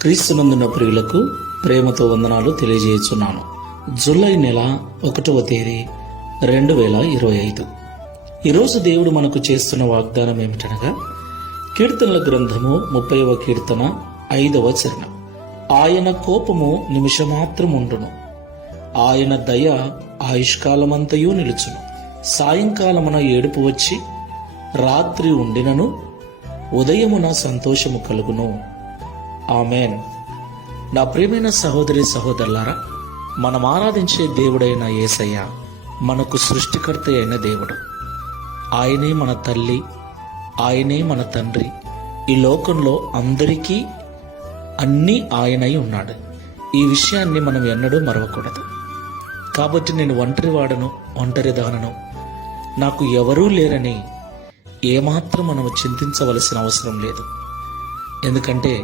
క్రీస్తునందున ప్రియులకు ప్రేమతో వందనాలు తెలియజేస్తున్నాను. జూలై నెల 1వ తేదీ 2025. ఈరోజు దేవుడు మనకు చేస్తున్న వాగ్దానం ఏమిటనగా, కీర్తనల గ్రంథము 30వ కీర్తన 5వ చరణం. ఆయన కోపము నిమిషమాత్రం ఉండును, ఆయన దయ ఆయుష్కాలమంతయు నిలుచును. సాయంకాలమున ఏడుపు వచ్చి రాత్రి ఉండినను ఉదయమున సంతోషము కలుగును. ఆమెన్. నా ప్రియమైన సహోదరి సహోదరులారా, మనం ఆరాధించే దేవుడైన యేసయ్య మనకు సృష్టికర్త అయిన దేవుడు. ఆయనే మన తల్లి, ఆయనే మన తండ్రి. ఈ లోకంలో అందరికీ అన్నీ ఆయనై ఉన్నాడు. ఈ విషయాన్ని మనం ఎన్నడూ మరవకూడదు. కాబట్టి నేను ఒంటరివాడను, ఒంటరిదానను, నాకు ఎవరూ లేరని ఏమాత్రం మనము చింతించవలసిన అవసరం లేదు. ఎందుకంటే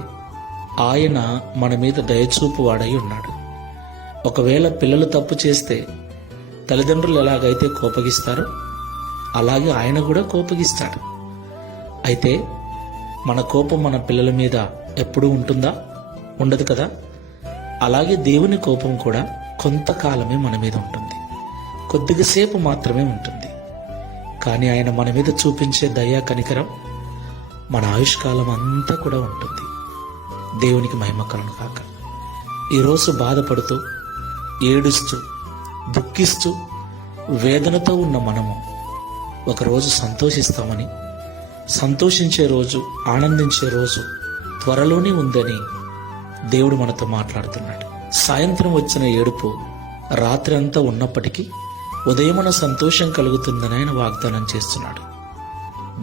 ఆయన మన మీద దయచూపు వాడై ఉన్నాడు. ఒకవేళ పిల్లలు తప్పు చేస్తే తల్లిదండ్రులు ఎలాగైతే కోపగిస్తారో అలాగే ఆయన కూడా కోపగిస్తాడు. అయితే మన కోపం మన పిల్లల మీద ఎప్పుడూ ఉంటుందా? ఉండదు కదా. అలాగే దేవుని కోపం కూడా కొంతకాలమే మన మీద ఉంటుంది, కొద్దిసేపు మాత్రమే ఉంటుంది. కానీ ఆయన మన మీద చూపించే దయా కనికరం మన ఆయుష్కాలం అంతా కూడా ఉంటుంది. దేవునికి మహిమ కలుగును గాక. ఈరోజు బాధపడుతూ, ఏడుస్తూ, దుఃఖిస్తూ, వేదనతో ఉన్న మనము ఒకరోజు సంతోషిస్తామని, సంతోషించే రోజు, ఆనందించే రోజు త్వరలోనే ఉందని దేవుడు మనతో మాట్లాడుతున్నాడు. సాయంత్రం వచ్చిన ఏడుపు రాత్రి అంతా ఉన్నప్పటికీ ఉదయమున సంతోషం కలుగుతుందని ఆయన వాగ్దానం చేస్తున్నాడు.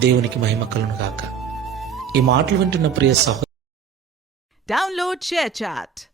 దేవునికి మహిమ కలుగును గాక. ఈ మాటలు వింటున్న ప్రియ సహోదరు, Download ShareChat.